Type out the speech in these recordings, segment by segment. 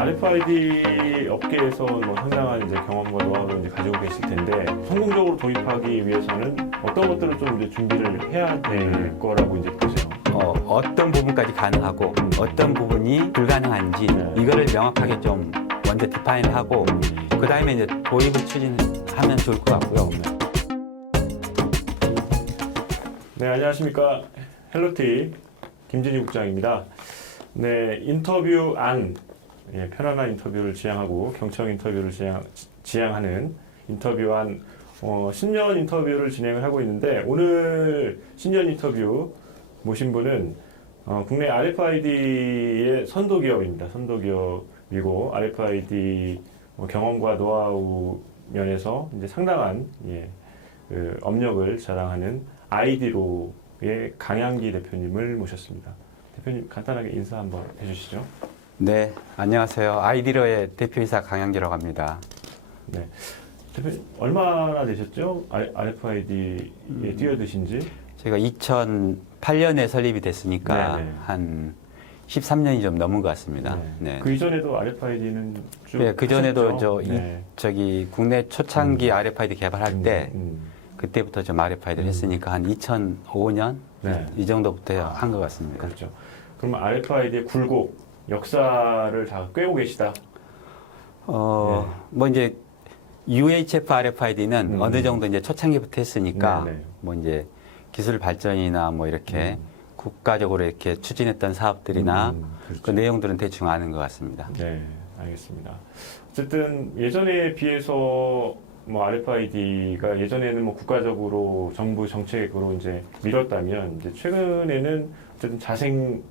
RFID 업계에서 뭐 상당한 이제 경험과 노하우를 이제 가지고 계실 텐데 성공적으로 도입하기 위해서는 어떤 것들을 좀 이제 준비를 해야 될 거라고 이제 보세요. 어떤 부분까지 가능하고 어떤 부분이 불가능한지 이거를 명확하게 좀 먼저 디파인하고 그 다음에 이제 도입을 추진하면 좋을 것 같고요. 네, 안녕하십니까. 헬로티 김진희 국장입니다. 네, 인터뷰 안, 편안한 인터뷰를 지향하고 경청 인터뷰를 지향하는 인터뷰 안 신년 인터뷰를 진행을 하고 있는데 오늘 신년 인터뷰 모신 분은 국내 RFID의 선도 기업입니다. 선도 기업이고 RFID 경험과 노하우 면에서 이제 상당한 그 업력을 자랑하는 아이디로의 강양기 대표님을 모셨습니다. 대표님 간단하게 인사 한번 해주시죠. 네, 안녕하세요. 아이디로의 대표이사 강양기라고 합니다. 네, 대표님 얼마나 되셨죠? RFID에 뛰어드신 지? 제가 2008년에 설립이 됐으니까 네네. 한 13년이 좀 넘은 것 같습니다. 네. 네. 그 이전에도 RFID는 쭉 네, 그 전에도 하셨죠? 저기 국내 초창기 RFID 개발할 때 그때부터 좀 RFID를 했으니까 한 2005년 네. 이 정도부터 한 것 같습니다. 그렇죠. 그럼 RFID의 굴곡, 역사를 다 꿰고 계시다. 뭐 이제 UHF RFID는 어느 정도 이제 초창기부터 했으니까 네, 네. 뭐 이제 기술 발전이나 뭐 이렇게 국가적으로 이렇게 추진했던 사업들이나 그렇죠. 그 내용들은 대충 아는 것 같습니다. 네, 알겠습니다. 어쨌든 예전에 비해서 뭐 RFID가 예전에는 뭐 국가적으로 정부 정책으로 이제 밀었다면 이제 최근에는 어쨌든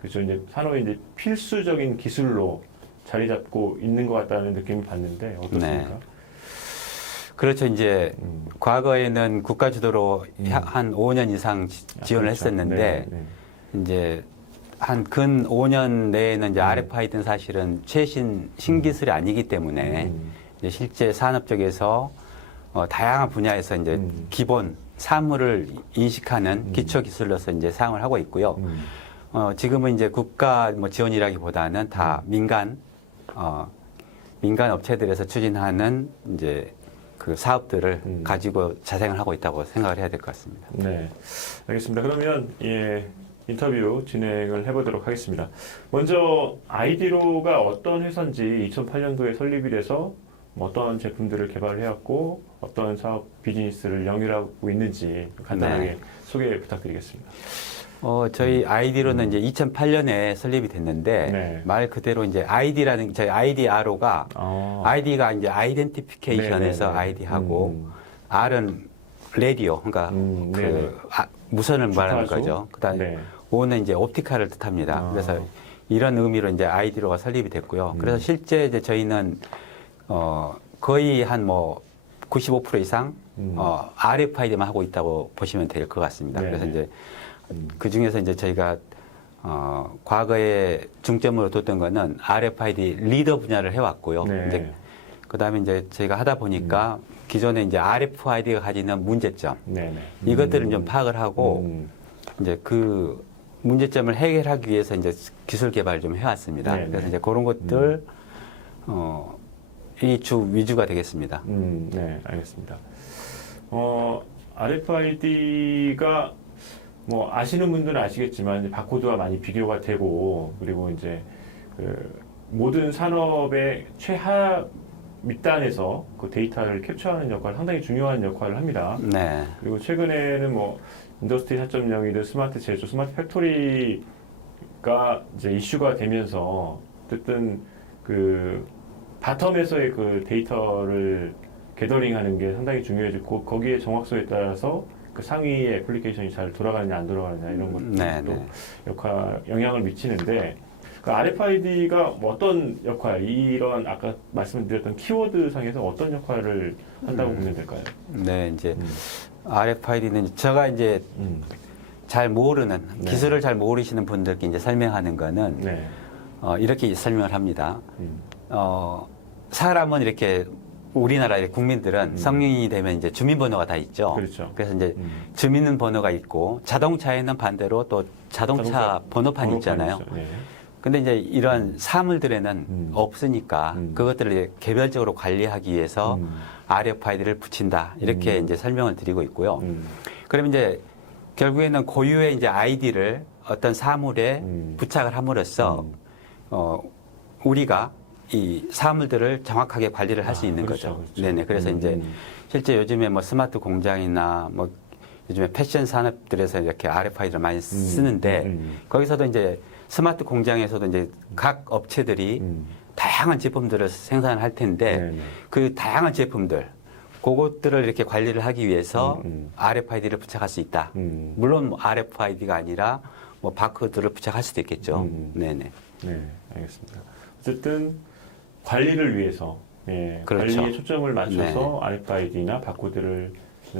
그죠 이제 산업의 이제 필수적인 기술로 자리 잡고 있는 것 같다는 느낌을 받는데 어떻습니까? 네. 그렇죠. 이제 과거에는 국가 주도로 한 5년 이상 지원을 그렇죠. 했었는데 네, 이제 한 근 5년 내에는 이제 RFID는 사실은 최신 신기술이 아니기 때문에 이제 실제 산업 쪽에서 다양한 분야에서 이제 기본 사물을 인식하는 기초 기술로서 이제 사용을 하고 있고요. 지금은 이제 국가 뭐 지원이라기보다는 다 민간 업체들에서 추진하는 이제 그 사업들을 가지고 자생을 하고 있다고 생각을 해야 될 것 같습니다. 네, 알겠습니다. 그러면 인터뷰 진행을 해보도록 하겠습니다. 먼저 아이디로가 어떤 회사인지 2008년도에 설립이 돼서 어떤 제품들을 개발해왔고 어떤 사업 비즈니스를 영위하고 있는지 간단하게 소개 부탁드리겠습니다. 저희 아이디로는 이제 2008년에 설립이 됐는데 말 그대로 이제 아이디라는 저희 아이디RO가 아이디가 이제 아이덴티피케이션에서 아이디하고 R은 라디오 그러니까 무선을 말하는 거죠. 그다음에 O는 이제 옵티카를 뜻합니다. 그래서 이런 의미로 이제 아이디로가 설립이 됐고요. 그래서 실제 이제 저희는 거의 한 뭐 95% 이상 RFID만 하고 있다고 보시면 될 것 같습니다. 그래서 이제 그 중에서 이제 저희가 과거에 중점으로 뒀던 거는 RFID 리더 분야를 해왔고요. 이제 그다음에 이제 저희가 하다 보니까 기존에 이제 RFID가 가지는 문제점 이것들을 좀 파악을 하고 이제 그 문제점을 해결하기 위해서 이제 기술 개발을 좀 해왔습니다. 그래서 이제 그런 것들 이 위주가 되겠습니다. 네, 알겠습니다. RFID가 뭐 아시는 분들은 아시겠지만 이제 바코드와 많이 비교가 되고 그리고 이제 그 모든 산업의 최하 밑단에서 그 데이터를 캡처하는 역할 상당히 중요한 역할을 합니다. 네. 그리고 최근에는 뭐 인더스트리 4.0이든 스마트 제조, 스마트 팩토리가 이제 이슈가 되면서 어쨌든 그 바텀에서의 그 데이터를 게더링하는 게 상당히 중요해지고 거기에 정확성에 따라서 그 상위의 애플리케이션이 잘 돌아가느냐 안 돌아가느냐 이런 것도 영향을 미치는데 그 RFID가 뭐 어떤 역할, 이런 아까 말씀드렸던 키워드 상에서 어떤 역할을 한다고 보면 될까요? 네, 이제 RFID는 제가 이제 잘 모르는 기술을 잘 모르시는 분들께 이제 설명하는 거는 이렇게 설명을 합니다. 사람은 이렇게 우리나라의 국민들은 성인이 되면 이제 주민번호가 다 있죠. 그렇죠. 그래서 이제 주민번호가 있고 자동차에는 반대로 또 자동차 번호판이 있잖아요. 근데 이제 이런 사물들에는 없으니까 그것들을 이제 개별적으로 관리하기 위해서 RFID를 붙인다. 이렇게 이제 설명을 드리고 있고요. 그러면 이제 결국에는 고유의 이제 아이디를 어떤 사물에 부착을 함으로써 우리가 이 사물들을 정확하게 관리를 할 수 있는 그렇죠, 거죠. 그렇죠. 네네. 그래서 이제 실제 요즘에 뭐 스마트 공장이나 뭐 요즘에 패션 산업들에서 이렇게 RFID를 많이 쓰는데 거기서도 이제 스마트 공장에서도 이제 각 업체들이 다양한 제품들을 생산을 할 텐데 그 다양한 제품들 그것들을 이렇게 관리를 하기 위해서 RFID를 부착할 수 있다. 물론 뭐 RFID가 아니라 뭐 바코드를 부착할 수도 있겠죠. 네네. 네, 알겠습니다. 어쨌든 관리를 위해서 그렇죠. 관리에 초점을 맞춰서 RFID나 바코드를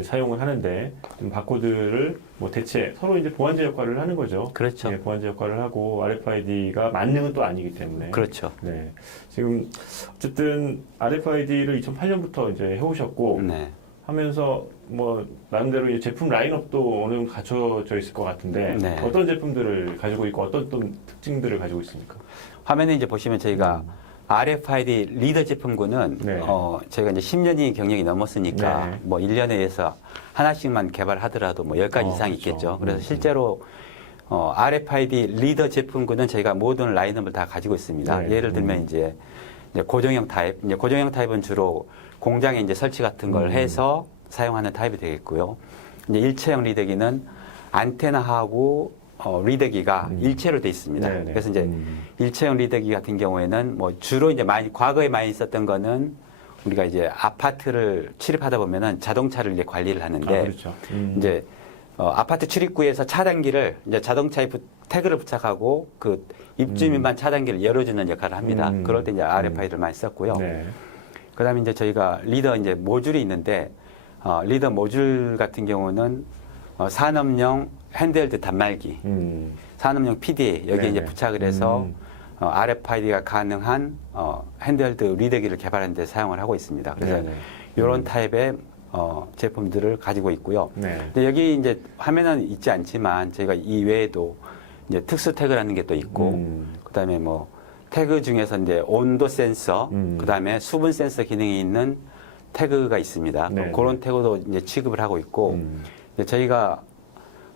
사용을 하는데 바코드를 뭐 대체 서로 이제 보완제 역할을 하는 거죠. 그렇죠. 보완제 역할을 하고 RFID가 만능은 또 아니기 때문에. 그렇죠. 네. 지금 어쨌든 RFID를 2008년부터 이제 해오셨고 하면서 뭐 나름대로 이제 제품 라인업도 어느 정도 갖춰져 있을 것 같은데 어떤 제품들을 가지고 있고 어떤 또 특징들을 가지고 있습니까? 화면에 이제 보시면 저희가 RFID 리더 제품군은 저희가 이제 10년이 경력이 넘었으니까 뭐 1년에 의해서 하나씩만 개발하더라도 뭐 10가지 이상 있겠죠. 그래서 실제로 RFID 리더 제품군은 저희가 모든 라인업을 다 가지고 있습니다. 예를 들면 이제 고정형 타입, 이제 고정형 타입은 주로 공장에 이제 설치 같은 걸 해서 사용하는 타입이 되겠고요. 이제 일체형 리더기는 안테나하고 리더기가 일체로 돼 있습니다. 그래서 이제 일체형 리더기 같은 경우에는 뭐 주로 이제 과거에 많이 있었던 거는 우리가 이제 아파트를 출입하다 보면은 자동차를 이제 관리를 하는데 그렇죠. 이제 아파트 출입구에서 차단기를 이제 자동차에 태그를 부착하고 그 입주민만 차단기를 열어주는 역할을 합니다. 그럴 때 이제 RFID를 많이 썼고요. 그다음에 이제 저희가 리더 이제 모듈이 있는데 리더 모듈 같은 경우는 산업용 핸드헬드 단말기, 산업용 PDA 여기에 이제 부착을 해서 RFID가 가능한 핸드헬드 리더기를 개발하는 데 사용을 하고 있습니다. 그래서 이런 타입의 제품들을 가지고 있고요. 근데 여기 이제 화면은 있지 않지만 저희가 이 외에도 이제 특수 태그라는 게 또 있고, 그다음에 뭐 태그 중에서 이제 온도 센서, 그다음에 수분 센서 기능이 있는 태그가 있습니다. 그런 태그도 이제 취급을 하고 있고, 저희가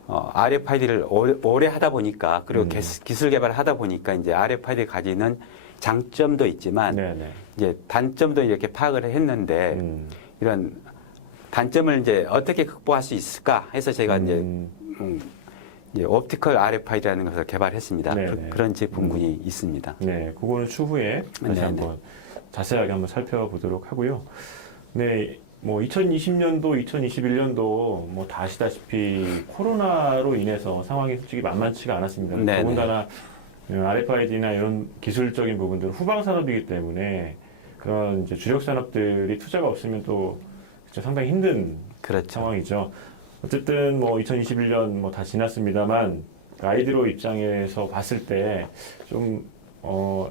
RFID를 오래 하다 보니까 그리고 기술 개발을 하다 보니까 이제 RFID가 가지는 장점도 있지만 이제 단점도 이렇게 파악을 했는데 이런 단점을 이제 어떻게 극복할 수 있을까 해서 제가 이제 옵티컬 RFID라는 것을 개발했습니다. 그런 제품군이 있습니다. 네, 그거는 추후에 다시 한번 자세하게 한번 살펴보도록 하고요. 네. 뭐 2020년도, 2021년도 뭐 다 아시다시피 코로나로 인해서 상황이 솔직히 만만치가 않았습니다. 더군다나 RFID나 이런 기술적인 부분들은 후방 산업이기 때문에 그런 이제 주력 산업들이 투자가 없으면 또 상당히 힘든 상황이죠. 어쨌든 뭐 2021년 뭐 다 지났습니다만 아이디로 입장에서 봤을 때 좀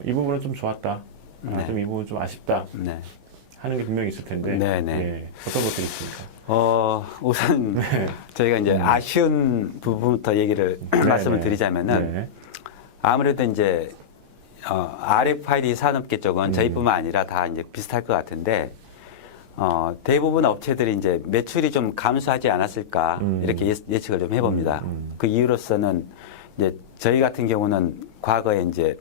이 부분은 좀 좋았다. 좀 이 부분 좀 아쉽다. 하는 게 분명히 있을 텐데 어떤 것들이 있습니까? 우선 저희가 이제 아쉬운 부분부터 얘기를 말씀을 드리자면은 아무래도 이제 RFID 산업계 쪽은 저희뿐만 아니라 다 이제 비슷할 것 같은데 대부분 업체들이 이제 매출이 좀 감소하지 않았을까 이렇게 예측을 좀 해봅니다. 그 이유로서는 이제 저희 같은 경우는 과거에 이제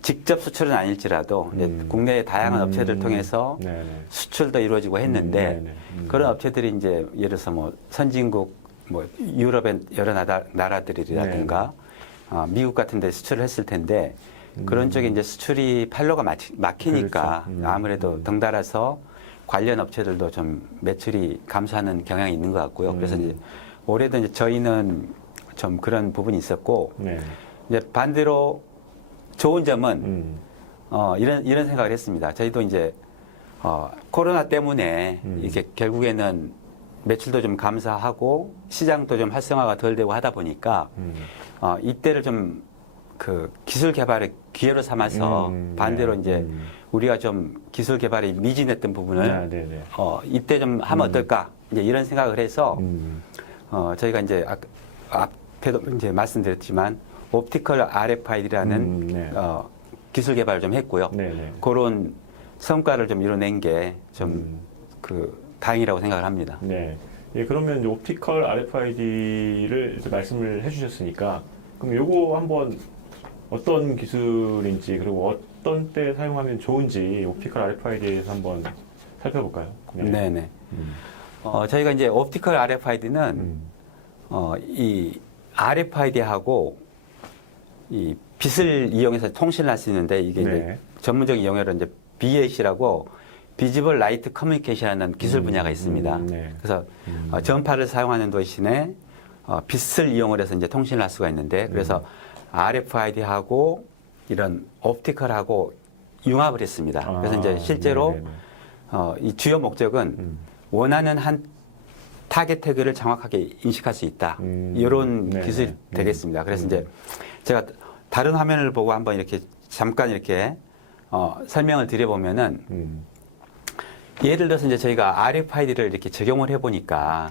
직접 수출은 아닐지라도 이제 국내의 다양한 업체들 통해서 수출도 이루어지고 했는데 그런 업체들이 이제 예를 들어서 뭐 선진국 뭐 유럽의 여러 나라들이라든가 미국 같은 데 수출을 했을 텐데 그런 쪽에 이제 수출이 판로가 막히니까 아무래도 덩달아서 관련 업체들도 좀 매출이 감소하는 경향이 있는 것 같고요. 그래서 이제 올해도 이제 저희는 좀 그런 부분이 있었고 이제 반대로 좋은 점은 이런 생각을 했습니다. 저희도 이제 코로나 때문에 이렇게 결국에는 매출도 좀 감소하고 시장도 좀 활성화가 덜 되고 하다 보니까 이때를 좀 그 기술 개발의 기회로 삼아서 반대로 이제 우리가 좀 기술 개발에 미진했던 부분을 이때 좀 하면 어떨까 이제 이런 생각을 해서 저희가 이제 앞에도 이제 말씀드렸지만 옵티컬 RFID라는 네. 기술 개발을 좀 했고요. 네네. 그런 성과를 좀 이뤄낸 게 좀 다행이라고 생각을 합니다. 네. 예, 그러면 이제 옵티컬 RFID를 말씀을 해주셨으니까 그럼 요거 한번 어떤 기술인지 그리고 어떤 때 사용하면 좋은지 옵티컬 RFID에 대해서 한번 살펴볼까요? 네네. 저희가 이제 옵티컬 RFID는 이 RFID하고 이 빛을 이용해서 통신을 할 수 있는데 이게 네. 이제 전문적인 용어로 이제 BLC라고 비지블 라이트 커뮤니케이션이라는 기술 분야가 있습니다. 네. 그래서 전파를 사용하는 대신에 빛을 이용을 해서 이제 통신을 할 수가 있는데 그래서 RFID하고 이런 옵티컬하고 융합을 했습니다. 그래서 이제 실제로 이 주요 목적은 원하는 한 타겟 태그를 정확하게 인식할 수 있다. 이런 기술이 되겠습니다. 그래서 이제 제가 다른 화면을 보고 한번 이렇게 잠깐 이렇게 설명을 드려보면은 예를 들어서 이제 저희가 RFID를 이렇게 적용을 해보니까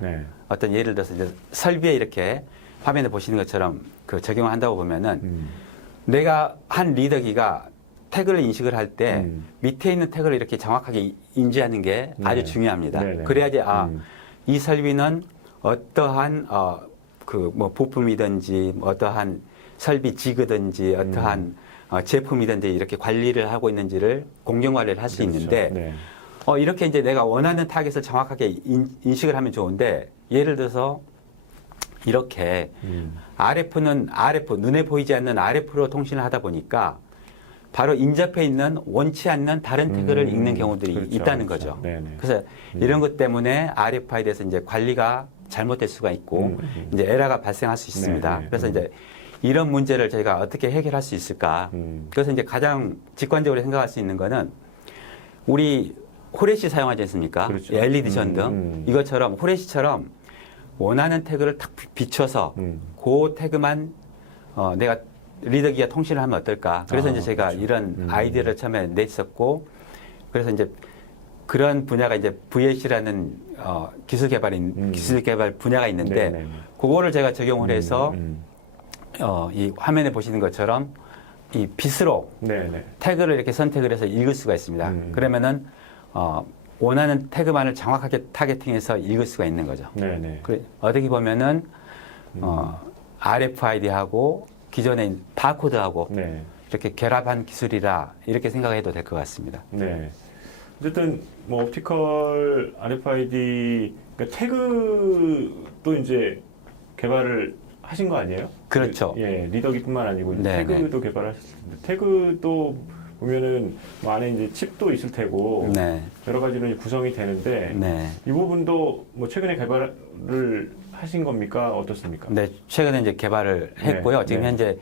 어떤 예를 들어서 이제 설비에 이렇게 화면에 보시는 것처럼 그 적용을 한다고 보면은 내가 한 리더기가 태그를 인식을 할 때 밑에 있는 태그를 이렇게 정확하게 인지하는 게 아주 중요합니다. 그래야지 이 설비는 어떠한 그 뭐 부품이든지 어떠한 설비 지그든지 어떠한 제품이든지 이렇게 관리를 하고 있는지를 공정 관리를 할 수 있는데 이렇게 이제 내가 원하는 타겟을 정확하게 인식을 하면 좋은데 예를 들어서 이렇게 RF는 RF, 눈에 보이지 않는 RF로 통신을 하다 보니까 바로 인접해 있는 원치 않는 다른 태그를 읽는 경우들이 있다는 거죠. 그래서 이런 것 때문에 RFID에서 이제 관리가 잘못될 수가 있고 이제 에러가 발생할 수 있습니다. 그래서 이제 이런 문제를 저희가 어떻게 해결할 수 있을까? 그래서 이제 가장 직관적으로 생각할 수 있는 거는 우리 후레쉬 사용하지 않습니까? 그렇죠. LED 전등 이것처럼 후레쉬처럼 원하는 태그를 탁 비춰서 그 태그만 내가 리더기가 통신을 하면 어떨까? 그래서 이제 제가 그렇죠. 이런 아이디어를 처음에 냈었고 그래서 이제 그런 분야가 이제 VLC라는 기술 개발 분야가 있는데 그거를 제가 적용을 해서 이 화면에 보시는 것처럼 이 빛으로 태그를 이렇게 선택을 해서 읽을 수가 있습니다. 그러면은 원하는 태그만을 정확하게 타겟팅해서 읽을 수가 있는 거죠. 어떻게 보면은 RFID하고 기존의 바코드하고 이렇게 결합한 기술이라 이렇게 생각해도 될 것 같습니다. 어쨌든 뭐 옵티컬 RFID 그러니까 태그도 이제 개발을 하신 거 아니에요? 그렇죠. 예, 리더기뿐만 아니고 태그도 개발하셨을 텐데 태그도 보면은 뭐 안에 이제 칩도 있을 테고 여러 가지로 이제 구성이 되는데 이 부분도 뭐 최근에 개발을 하신 겁니까? 어떻습니까? 네, 최근에 이제 개발을 했고요. 지금 현재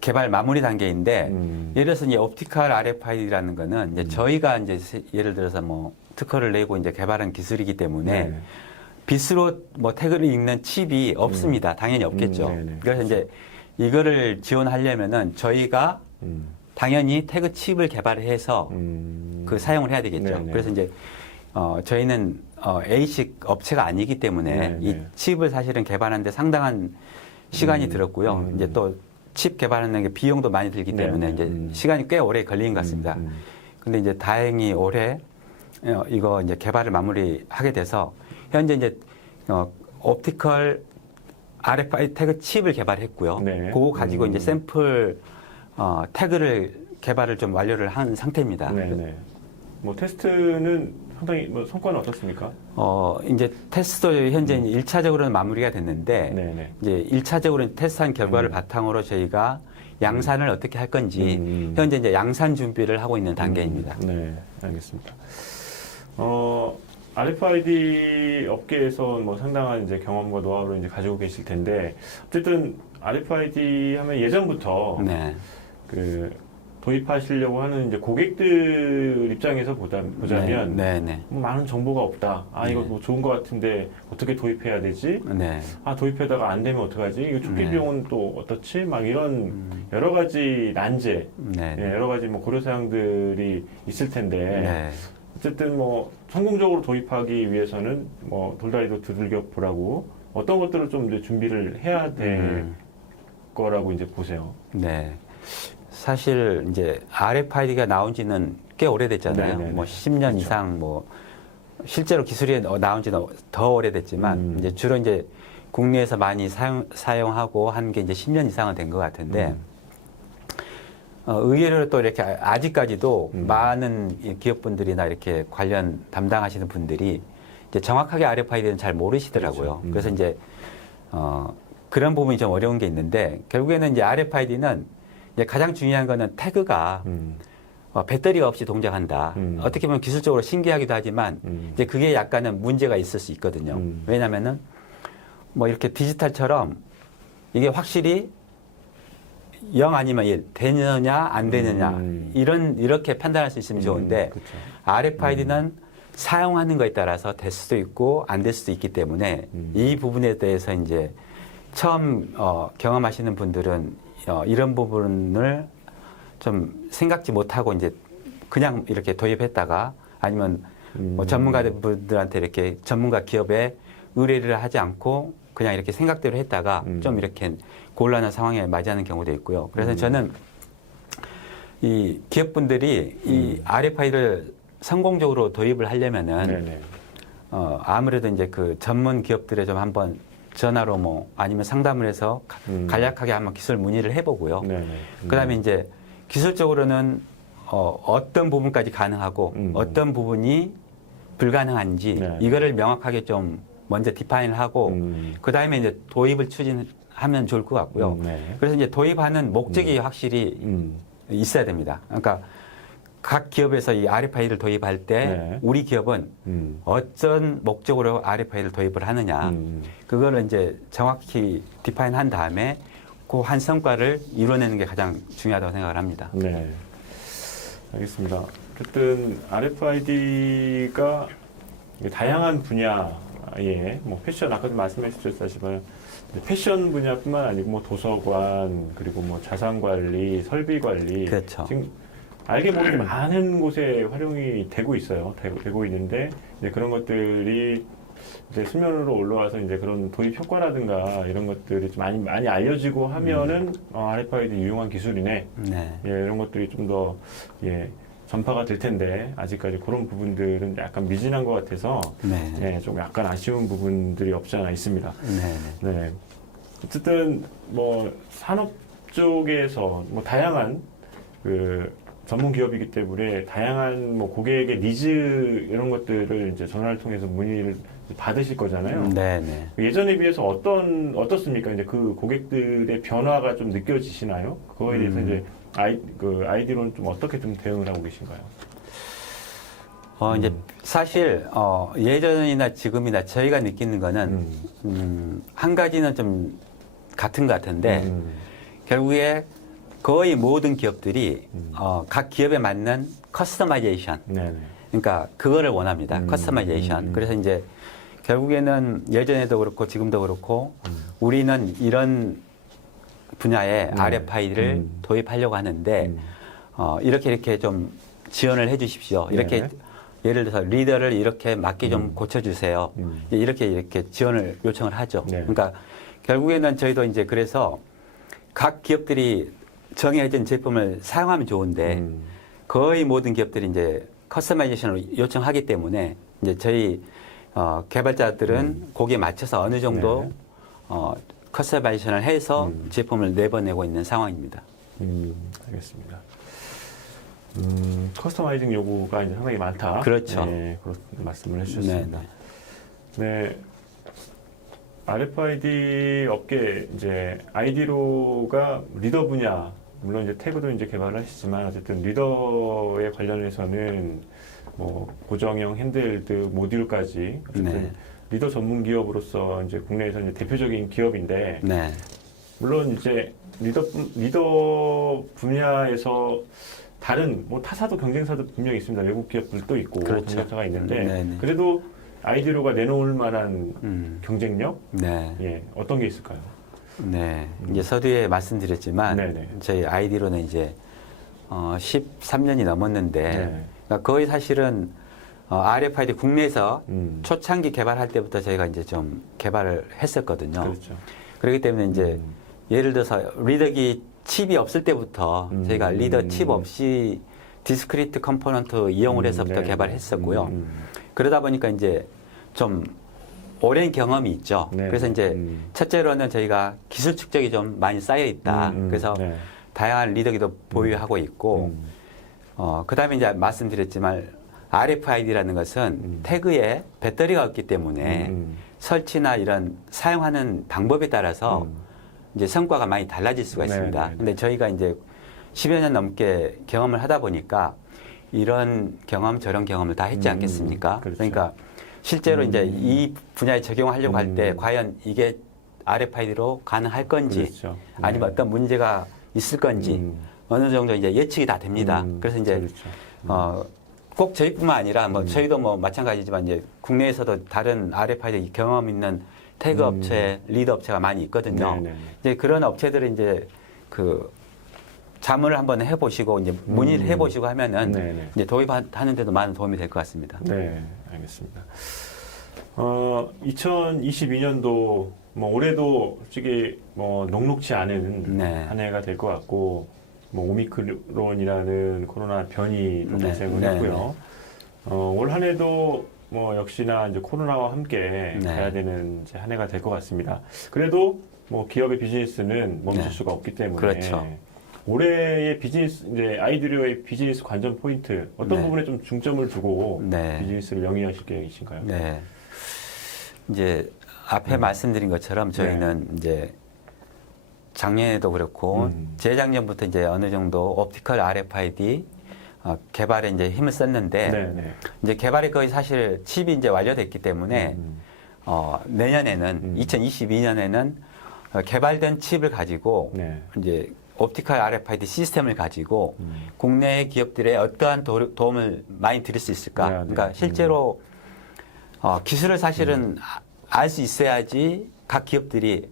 개발 마무리 단계인데 예를 들어서 이제 옵티컬 RFID라는 거는 이제 저희가 이제 예를 들어서 뭐 특허를 내고 이제 개발한 기술이기 때문에 빛으로 뭐 태그를 읽는 칩이 없습니다. 당연히 없겠죠. 그래서 이제 이거를 지원하려면은 저희가 당연히 태그 칩을 개발해서 그 사용을 해야 되겠죠. 그래서 이제 저희는 ASIC 업체가 아니기 때문에 이 칩을 사실은 개발하는데 상당한 시간이 들었고요. 이제 또 칩 개발하는 게 비용도 많이 들기 때문에 이제 시간이 꽤 오래 걸린 것 같습니다. 근데 이제 다행히 올해 이거 이제 개발을 마무리하게 돼서 현재 이제 옵티컬 RFID 태그 칩을 개발했고요. 그거 가지고 이제 샘플 태그를 개발을 좀 완료를 한 상태입니다. 뭐 테스트는 상당히 뭐 성과는 어떻습니까? 이제 테스트도 현재 1차적으로는 마무리가 됐는데 이제 1차적으로 테스트한 결과를 바탕으로 저희가 양산을 어떻게 할 건지 현재 이제 양산 준비를 하고 있는 단계입니다. 네, 알겠습니다. RFID 업계에서 뭐 상당한 이제 경험과 노하우를 이제 가지고 계실 텐데 어쨌든 RFID 하면 예전부터 그 도입하시려고 하는 이제 고객들 입장에서 보자면 뭐 많은 정보가 없다. 이거 뭐 좋은 것 같은데 어떻게 도입해야 되지? 도입하다가 안 되면 어떡하지? 이거 초기 비용은 또 어떻지? 막 이런 여러 가지 난제, 여러 가지 뭐 고려 사항들이 있을 텐데 어쨌든 뭐 성공적으로 도입하기 위해서는 뭐 돌다리도 두들겨 보라고 어떤 것들을 좀 이제 준비를 해야 거라고 이제 보세요? 네. 사실 이제 RFID가 나온 지는 꽤 오래됐잖아요. 네네네. 뭐 10년 이상 뭐 실제로 기술이 나온 지는 더 오래됐지만 이제 주로 이제 국내에서 많이 사용하고 한 게 이제 10년 이상은 된 것 같은데 의외로 또 이렇게 아직까지도 많은 기업분들이나 이렇게 관련 담당하시는 분들이 이제 정확하게 RFID는 잘 모르시더라고요. 그렇죠. 그래서 이제 그런 부분이 좀 어려운 게 있는데 결국에는 이제 RFID는 이제 가장 중요한 거는 태그가 배터리가 없이 동작한다. 어떻게 보면 기술적으로 신기하기도 하지만 이제 그게 약간은 문제가 있을 수 있거든요. 왜냐면은 뭐 이렇게 디지털처럼 이게 확실히 0 아니면 1 되느냐 안 되느냐 이렇게 판단할 수 있으면 좋은데 그렇죠. RFID는 사용하는 거에 따라서 될 수도 있고 안 될 수도 있기 때문에 이 부분에 대해서 이제 처음 경험하시는 분들은 이런 부분을 좀 생각지 못하고 이제 그냥 이렇게 도입했다가 아니면 뭐 전문가들한테 이렇게 전문가 기업에 의뢰를 하지 않고 그냥 이렇게 생각대로 했다가 좀 이렇게 곤란한 상황에 맞이하는 경우도 있고요. 그래서 저는 이 기업분들이 이 RFID를 성공적으로 도입을 하려면은 아무래도 이제 그 전문 기업들에 좀 한번 전화로 뭐 아니면 상담을 해서 간략하게 한번 기술 문의를 해보고요. 그다음에 이제 기술적으로는 어떤 부분까지 가능하고 어떤 부분이 불가능한지 이거를 명확하게 좀 먼저 디파인을 하고 그다음에 이제 도입을 추진하면 좋을 것 같고요. 그래서 이제 도입하는 목적이 확실히 있어야 됩니다. 그러니까 각 기업에서 이 RFID를 도입할 때 우리 기업은 어떤 목적으로 RFID를 도입을 하느냐 그거를 이제 정확히 디파인한 다음에 그 한 성과를 이뤄내는 게 가장 중요하다고 생각을 합니다. 네, 알겠습니다. 어쨌든 RFID가 다양한 분야에 뭐 패션 아까도 말씀해 주셨다시만 패션 분야뿐만 아니고 뭐 도서관 그리고 뭐 자산 관리, 설비 관리 그렇죠. 지금 알게 모르게 많은 곳에 활용이 되고 있어요. 되고 있는데 이제 그런 것들이 이제 수면으로 올라와서 이제 그런 도입 효과라든가 이런 것들이 좀 많이 알려지고 하면은 RFID 유용한 기술이네. 예, 이런 것들이 좀 더 전파가 될 텐데 아직까지 그런 부분들은 약간 미진한 것 같아서 예, 좀 약간 아쉬운 부분들이 없지 않아 있습니다. 네. 어쨌든 뭐 산업 쪽에서 뭐 다양한 그 전문 기업이기 때문에 다양한 뭐 고객의 니즈 이런 것들을 이제 전화를 통해서 문의를 받으실 거잖아요. 예전에 비해서 어떻습니까? 이제 그 고객들의 변화가 좀 느껴지시나요? 그거에 대해서 이제 아이디로는 좀 어떻게 좀 대응을 하고 계신가요? 이제 사실 예전이나 지금이나 저희가 느끼는 거는 한 가지는 좀 같은 것 같은데 결국에 거의 모든 기업들이 각 기업에 맞는 커스터마이제이션, 그러니까 그거를 원합니다. 커스터마이제이션. 그래서 이제 결국에는 예전에도 그렇고 지금도 그렇고 우리는 이런 분야에 RFID를 도입하려고 하는데 이렇게 좀 지원을 해주십시오. 이렇게 예를 들어서 리더를 이렇게 맞게 좀 고쳐주세요. 이렇게 지원을 요청을 하죠. 그러니까 결국에는 저희도 이제 그래서 각 기업들이 정해진 제품을 사용하면 좋은데 거의 모든 기업들이 이제 커스터마이제이션을 요청하기 때문에 이제 저희 개발자들은 거기에 맞춰서 어느 정도 커스터마이제이션을 해서 제품을 내보내고 있는 상황입니다. 알겠습니다. 커스터마이징 요구가 이제 상당히 많다. 그렇죠. 네, 그런 말씀을 해주셨습니다. 네. RFID 업계 이제 아이디로가 리더 분야 물론 이제 태그도 이제 개발을 하시지만 어쨌든 리더에 관련해서는 뭐 고정형 핸드헬드 모듈까지 어쨌든 리더 전문 기업으로서 이제 국내에서 이제 대표적인 기업인데 물론 이제 리더 분야에서 다른 뭐 타사도 경쟁사도 분명히 있습니다. 외국 기업들도 있고 경쟁사가 있는데 그래도 아이디로가 내놓을 만한 경쟁력 예, 어떤 게 있을까요? 이제 서두에 말씀드렸지만 저희 아이디로는 이제 13년이 넘었는데 그러니까 거의 사실은 RFID 국내에서 초창기 개발할 때부터 저희가 이제 좀 개발을 했었거든요. 그렇기 때문에 이제 예를 들어서 리더기 칩이 없을 때부터 저희가 리더 칩 없이 디스크리트 컴포넌트 이용을 해서부터 네. 개발했었고요. 그러다 보니까 이제 좀 오랜 경험이 있죠. 네. 그래서 이제 첫째로는 저희가 기술 축적이 좀 많이 쌓여 있다. 그래서 네. 다양한 리더기도 보유하고 있고, 그 다음에 이제 말씀드렸지만 RFID라는 것은 태그에 배터리가 없기 때문에 설치나 이런 사용하는 방법에 따라서 이제 성과가 많이 달라질 수가 있습니다. 네, 네, 네. 근데 저희가 이제 10여 년 넘게 경험을 하다 보니까 이런 경험, 저런 경험을 다 했지 않겠습니까? 그렇죠. 그러니까 실제로 이제 이 분야에 적용하려고 할 때 과연 이게 RFID로 가능할 건지 그렇죠. 아니면 어떤 문제가 있을 건지 어느 정도 이제 예측이 다 됩니다. 그래서 이제 그렇죠. 꼭 저희뿐만 아니라 뭐 저희도 뭐 마찬가지지만 이제 국내에서도 다른 RFID 경험 있는 태그 업체, 리더 업체가 많이 있거든요. 네네. 이제 그런 업체들은 이제 그 자문을 한번 해보시고 이제 문의를 해보시고 하면은 네네. 이제 도입하는 데도 많은 도움이 될 것 같습니다. 네, 알겠습니다. 2022년도 뭐 올해도 솔직히 뭐 녹록치 않은 네. 한 해가 될 것 같고 뭐 오미크론이라는 코로나 변이 또 네, 발생을 네, 했고요. 올 한 해도 뭐 역시나 이제 코로나와 함께 네. 가야 되는 이제 한 해가 될 것 같습니다. 그래도 뭐 기업의 비즈니스는 멈출 네. 수가 없기 때문에 그렇죠. 올해의 비즈니스 이제 아이디어의 비즈니스 관전 포인트 어떤 네. 부분에 좀 중점을 두고 네. 비즈니스를 영위하실 계획이신가요? 네. 이제 앞에 말씀드린 것처럼 저희는 이제 작년에도 그렇고 재작년부터 이제 어느 정도 옵티컬 RFID 개발에 이제 힘을 썼는데 네, 네. 이제 개발이 거의 사실 칩이 이제 완료됐기 때문에 내년에는 2022년에는 개발된 칩을 가지고 네. 이제 옵티컬 RFID 시스템을 가지고 국내 기업들의 어떠한 도움을 많이 드릴 수 있을까? 네, 네. 그러니까 실제로 기술을 사실은 알 수 있어야지 각 기업들이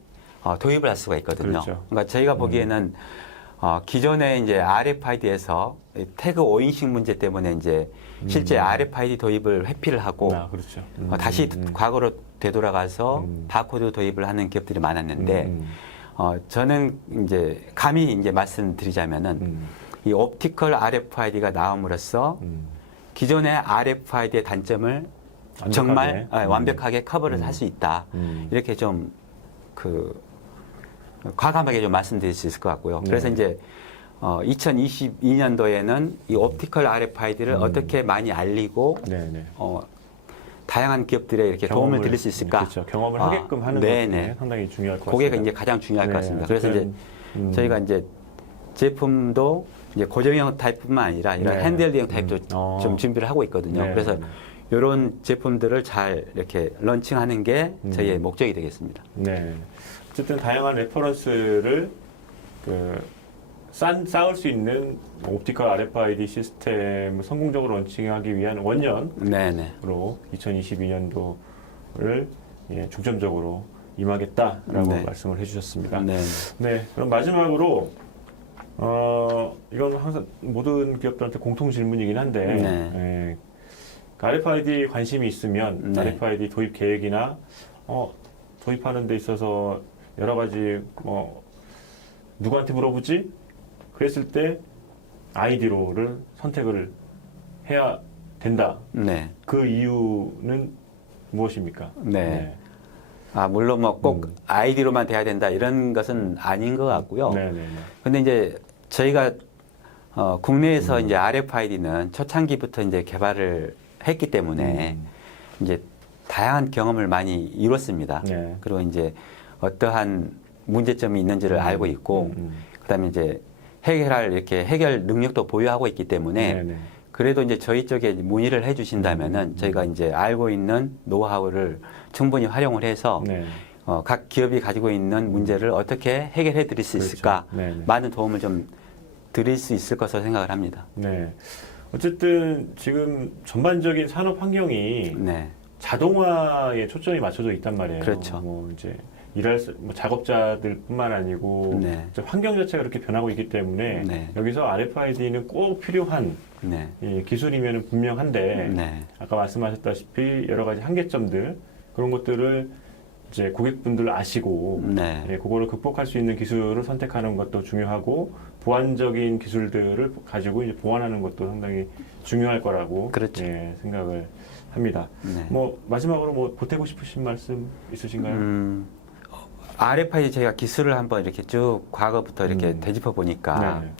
도입을 할 수가 있거든요. 그렇죠. 그러니까 저희가 보기에는 기존에 이제 RFID에서 태그 오인식 문제 때문에 이제 실제 RFID 도입을 회피를 하고 그렇죠. 다시 과거로 되돌아가서 바코드 도입을 하는 기업들이 많았는데 저는 이제 감히 이제 말씀드리자면은 이 옵티컬 RFID가 나옴으로써 기존의 RFID의 단점을 정말 완벽하게 커버를 할 수 있다. 이렇게 좀 과감하게 좀 말씀드릴 수 있을 것 같고요. 그래서 이제 2022년도에는 이 옵티컬 RFID를 어떻게 많이 알리고 다양한 기업들에 이렇게 도움을 드릴 수 있을까? 그렇죠. 경험을 하게끔 하는 것이 상당히 중요할 것 같습니다. 그게 이제 가장 중요할 것 같습니다. 그래서 이제 어쨌든, 저희가 이제 제품도 이제 고정형 타입뿐만 아니라 이런 핸드헬드형 타입도 좀 준비를 하고 있거든요. 그래서 이런 제품들을 잘 이렇게 런칭하는 게 저희의 목적이 되겠습니다. 네. 어쨌든 다양한 레퍼런스를 쌓을 수 있는 옵티컬 RFID 시스템을 성공적으로 런칭하기 위한 원년으로 2022년도를 중점적으로 임하겠다라고 말씀을 해주셨습니다. 네. 그럼 마지막으로 이건 항상 모든 기업들한테 공통 질문이긴 한데 RFID 관심이 있으면 RFID 도입 계획이나 도입하는 데 있어서 여러 가지 누구한테 물어보지? 그랬을 때 아이디로를 선택을 해야 된다. 그 이유는 무엇입니까? 물론 뭐 꼭 아이디로만 돼야 된다 이런 것은 아닌 것 같고요. 근데 이제 저희가 국내에서 이제 RFID는 초창기부터 이제 개발을 했기 때문에 이제 다양한 경험을 많이 이뤘습니다. 그리고 이제 어떠한 문제점이 있는지를 알고 있고, 그다음에 이제 해결 능력도 보유하고 있기 때문에 그래도 이제 저희 쪽에 문의를 해주신다면은 저희가 이제 알고 있는 노하우를 충분히 활용을 해서 각 기업이 가지고 있는 문제를 어떻게 해결해 드릴 수 있을까 많은 도움을 좀 드릴 수 있을 것으로 생각을 합니다. 어쨌든 지금 전반적인 산업 환경이 자동화에 초점이 맞춰져 있단 말이에요. 그렇죠. 뭐 이제 작업자들뿐만 아니고 환경 자체가 그렇게 변하고 있기 때문에 여기서 RFID는 꼭 필요한 기술이면 분명한데 아까 말씀하셨다시피 여러 가지 한계점들 그런 것들을 이제 고객분들 아시고 네. 예, 그거를 극복할 수 있는 기술을 선택하는 것도 중요하고 보완적인 기술들을 가지고 이제 보완하는 것도 상당히 중요할 거라고 그렇죠. 예, 생각을 합니다. 네. 뭐 마지막으로 뭐 보태고 싶으신 말씀 있으신가요? RFID 제가 기술을 한번 이렇게 쭉 과거부터 이렇게 되짚어 보니까 네.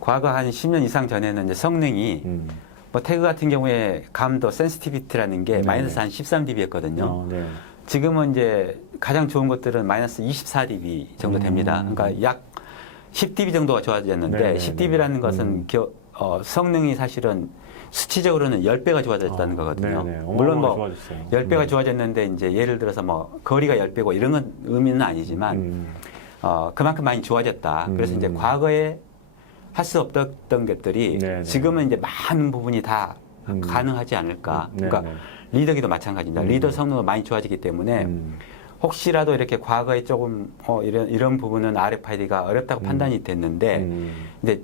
과거 한 10년 이상 전에는 이제 성능이 뭐 태그 같은 경우에 감도 센시티비티라는 게 네. 마이너스 한 13dB였거든요. 네. 지금은 이제 가장 좋은 것들은 마이너스 24dB 정도 됩니다. 그러니까 약 10dB 정도가 좋아졌는데 네, 네, 10dB라는 것은 성능이 사실은 수치적으로는 10배가 좋아졌다는 거거든요. 네, 네. 물론 뭐 좋아졌어요. 10배가 좋아졌는데 이제 예를 들어서 뭐 거리가 10배고 이런 건 의미는 아니지만 그만큼 많이 좋아졌다. 그래서 이제 과거에 할 수 없던 것들이 네, 네. 지금은 이제 많은 부분이 다 가능하지 않을까. 네, 그러니까 네. 리더기도 마찬가지입니다. 리더 성능은 많이 좋아지기 때문에 혹시라도 이렇게 과거에 조금 이런 부분은 RFID가 어렵다고 판단이 됐는데 이제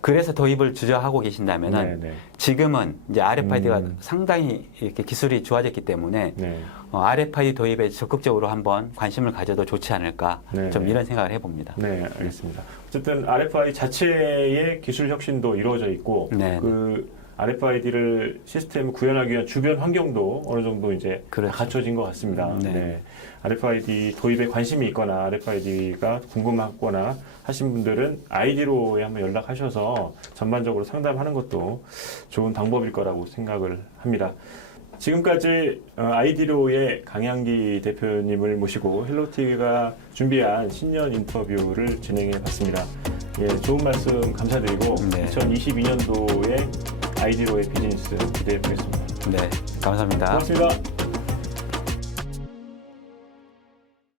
그래서 도입을 주저하고 계신다면은 네. 지금은 이제 RFID가 상당히 이렇게 기술이 좋아졌기 때문에 네. RFID 도입에 적극적으로 한번 관심을 가져도 좋지 않을까 네, 좀 네. 이런 생각을 해봅니다. 네, 알겠습니다. 어쨌든 RFID 자체의 기술 혁신도 이루어져 있고 네. 그 RFID를 시스템을 구현하기 위한 주변 환경도 어느 정도 이제 그렇죠. 다 갖춰진 것 같습니다. 네. 네. RFID 도입에 관심이 있거나 RFID가 궁금하거나 하신 분들은 아이디로에 한번 연락하셔서 전반적으로 상담하는 것도 좋은 방법일 거라고 생각을 합니다. 지금까지 아이디로의 강양기 대표님을 모시고 헬로티가 준비한 신년 인터뷰를 진행해 봤습니다. 예, 좋은 말씀 감사드리고 네. 2022년도에 아이디로의 비즈니스 기대해 보겠습니다. 네, 감사합니다. 고맙습니다.